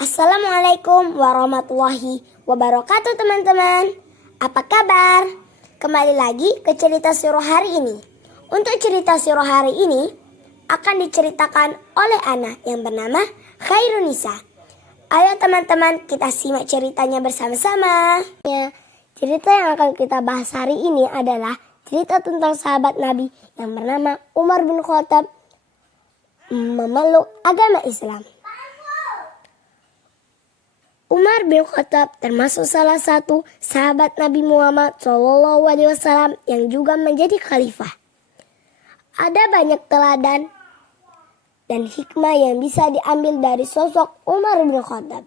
Assalamualaikum warahmatullahi wabarakatuh teman-teman. Apa kabar? Kembali lagi ke cerita Siro hari ini. Untuk cerita Siro hari ini akan diceritakan oleh Ana yang bernama Khairunisa. Ayo teman-teman, kita simak ceritanya bersama-sama. Cerita yang akan kita bahas hari ini adalah cerita tentang sahabat Nabi yang bernama Umar bin Khattab memeluk agama Islam. Umar bin Khattab termasuk salah satu sahabat Nabi Muhammad SAW yang juga menjadi khalifah. Ada banyak teladan dan hikmah yang bisa diambil dari sosok Umar bin Khattab.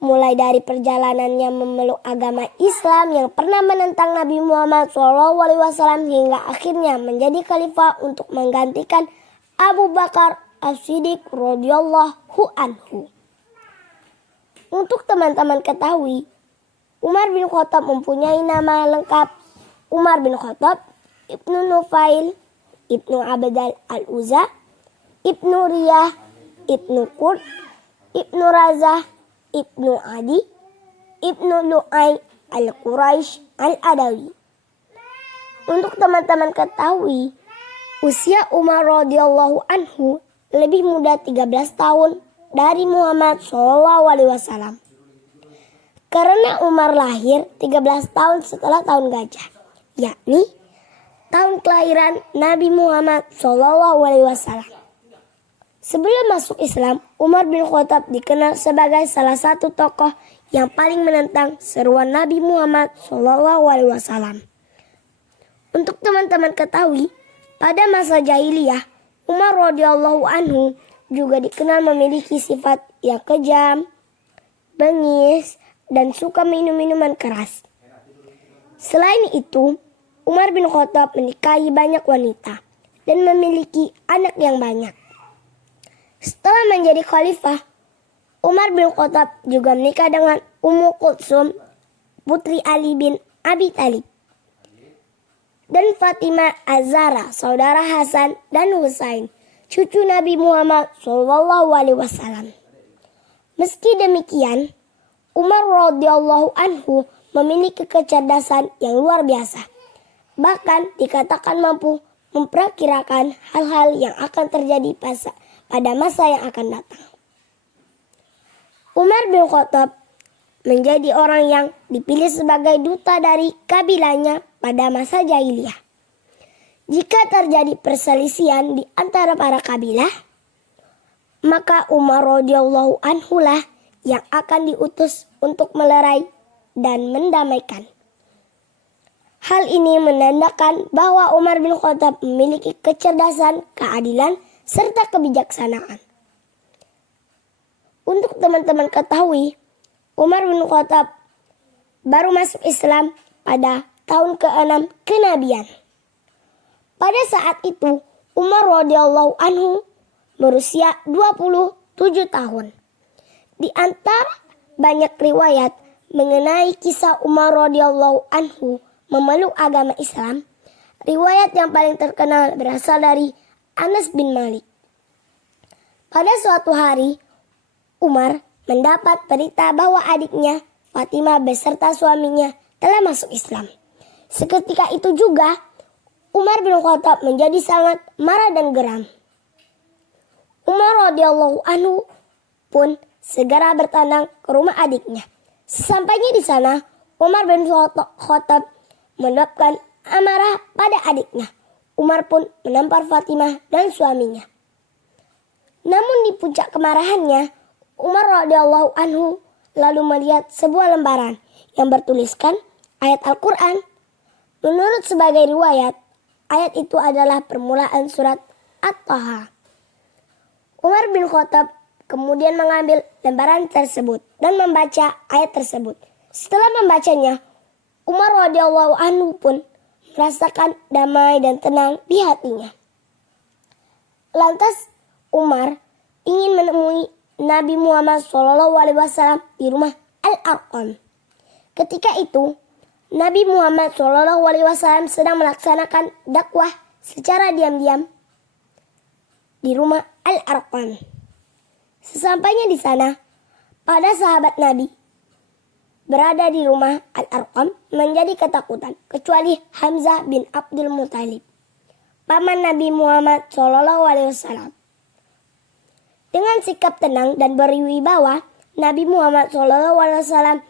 Mulai dari perjalanannya memeluk agama Islam yang pernah menentang Nabi Muhammad SAW hingga akhirnya menjadi khalifah untuk menggantikan Abu Bakar As-Siddiq radhiyallahu anhu. Untuk teman-teman ketahui, Umar bin Khattab mempunyai nama lengkap Umar bin Khattab Ibnu Nufail, Ibnu Abdal Al-Uzza, Ibnu Riyah, Ibnu Qurt, Ibnu Razah, Ibnu Adi, Ibnu Lu'ay Al-Quraisy Al-Adawi. Untuk teman-teman ketahui, usia Umar radhiyallahu anhu lebih muda 13 tahun dari Muhammad SAW. Karena Umar lahir 13 tahun setelah tahun gajah, yakni tahun kelahiran Nabi Muhammad SAW. Sebelum masuk Islam, Umar bin Khattab dikenal sebagai salah satu tokoh yang paling menentang seruan Nabi Muhammad SAW. Untuk teman-teman ketahui, pada masa jahiliyah, Umar radhiyallahu anhu juga dikenal memiliki sifat yang kejam, bengis, dan suka minum minuman keras. Selain itu, Umar bin Khattab menikahi banyak wanita dan memiliki anak yang banyak. Setelah menjadi khalifah, Umar bin Khattab juga menikah dengan Ummu Kulsum, putri Ali bin Abi Thalib, dan Fatimah Az-Zahra, saudara Hasan dan Husain, cucu Nabi Muhammad SAW. Meski demikian, Umar radhiyallahu anhu memiliki kecerdasan yang luar biasa. Bahkan dikatakan mampu memperkirakan hal-hal yang akan terjadi pada masa yang akan datang. Umar bin Khattab menjadi orang yang dipilih sebagai duta dari kabilahnya pada masa jahiliyah. Jika terjadi perselisihan di antara para kabilah, maka Umar radhiyallahu anhu lah yang akan diutus untuk melerai dan mendamaikan. Hal ini menandakan bahwa Umar bin Khattab memiliki kecerdasan, keadilan, serta kebijaksanaan. Untuk teman-teman ketahui, Umar bin Khattab baru masuk Islam pada tahun ke-6 kenabian. Pada saat itu, Umar radhiyallahu anhu berusia 27 tahun. Di antara banyak riwayat mengenai kisah Umar radhiyallahu anhu memeluk agama Islam, riwayat yang paling terkenal berasal dari Anas bin Malik. Pada suatu hari, Umar mendapat berita bahwa adiknya Fatimah beserta suaminya telah masuk Islam. Seketika itu juga, Umar bin Khattab menjadi sangat marah dan geram. Umar radhiyallahu anhu pun segera bertandang ke rumah adiknya. Sesampainya di sana, Umar bin Khattab meluapkan amarah pada adiknya. Umar pun menampar Fatimah dan suaminya. Namun di puncak kemarahannya, Umar radhiyallahu anhu lalu melihat sebuah lembaran yang bertuliskan ayat Al-Quran. Menurut sebagai riwayat, ayat itu adalah permulaan surat At-Taha. Umar bin Khattab kemudian mengambil lembaran tersebut dan membaca ayat tersebut. Setelah membacanya, Umar radhiyallahu anhu pun merasakan damai dan tenang di hatinya. Lantas Umar ingin menemui Nabi Muhammad SAW di rumah Al-Arqam. Ketika itu, Nabi Muhammad SAW sedang melaksanakan dakwah secara diam-diam di rumah Al-Arqam. Sesampainya di sana, pada sahabat Nabi berada di rumah Al-Arqam menjadi ketakutan, kecuali Hamzah bin Abdul Muthalib, paman Nabi Muhammad SAW. Dengan sikap tenang dan berwibawa, Nabi Muhammad SAW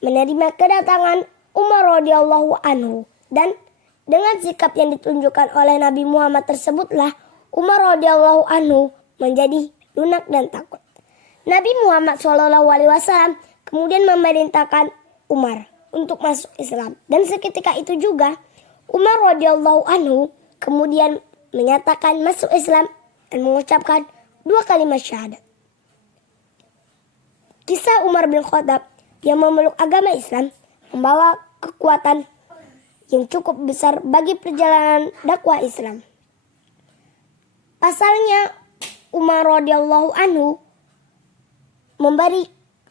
menerima kedatangan Umar radhiyallahu anhu, dan dengan sikap yang ditunjukkan oleh Nabi Muhammad tersebutlah Umar radhiyallahu anhu menjadi lunak dan takut. Nabi Muhammad SAW kemudian memerintahkan Umar untuk masuk Islam, dan seketika itu juga Umar radhiyallahu anhu kemudian menyatakan masuk Islam dan mengucapkan 2 kalimat syahadat. Kisah Umar bin Khattab yang memeluk agama Islam membawa kekuatan yang cukup besar bagi perjalanan dakwah Islam. Pasalnya Umar radhiyallahu anhu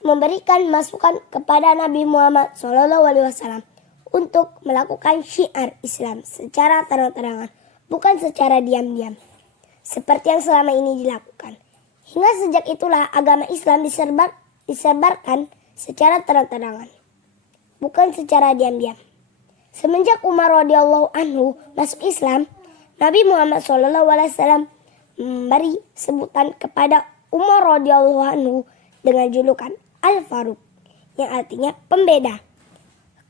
memberikan masukan kepada Nabi Muhammad SAW untuk melakukan syiar Islam secara terang-terangan, bukan secara diam-diam, seperti yang selama ini dilakukan. Hingga sejak itulah agama Islam disebarkan secara terang-terangan, bukan secara diam-diam. Semenjak Umar radhiyallahu anhu masuk Islam, Nabi Muhammad SAW memberi sebutan kepada Umar radhiyallahu anhu dengan julukan Al-Faruq, yang artinya pembeda.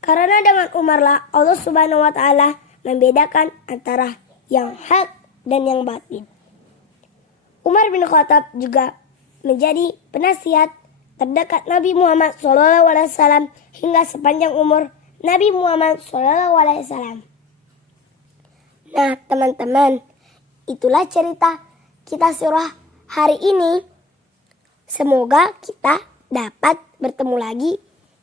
Karena dengan Umarlah Allah Subhanahu wa taala membedakan antara yang hak dan yang batin. Umar bin Khattab juga menjadi penasihat terdekat Nabi Muhammad SAW hingga sepanjang umur Nabi Muhammad SAW. Nah teman-teman, itulah cerita kita surah hari ini. Semoga kita dapat bertemu lagi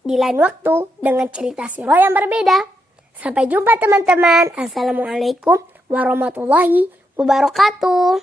di lain waktu dengan cerita surah yang berbeda. Sampai jumpa teman-teman. Assalamualaikum warahmatullahi wabarakatuh.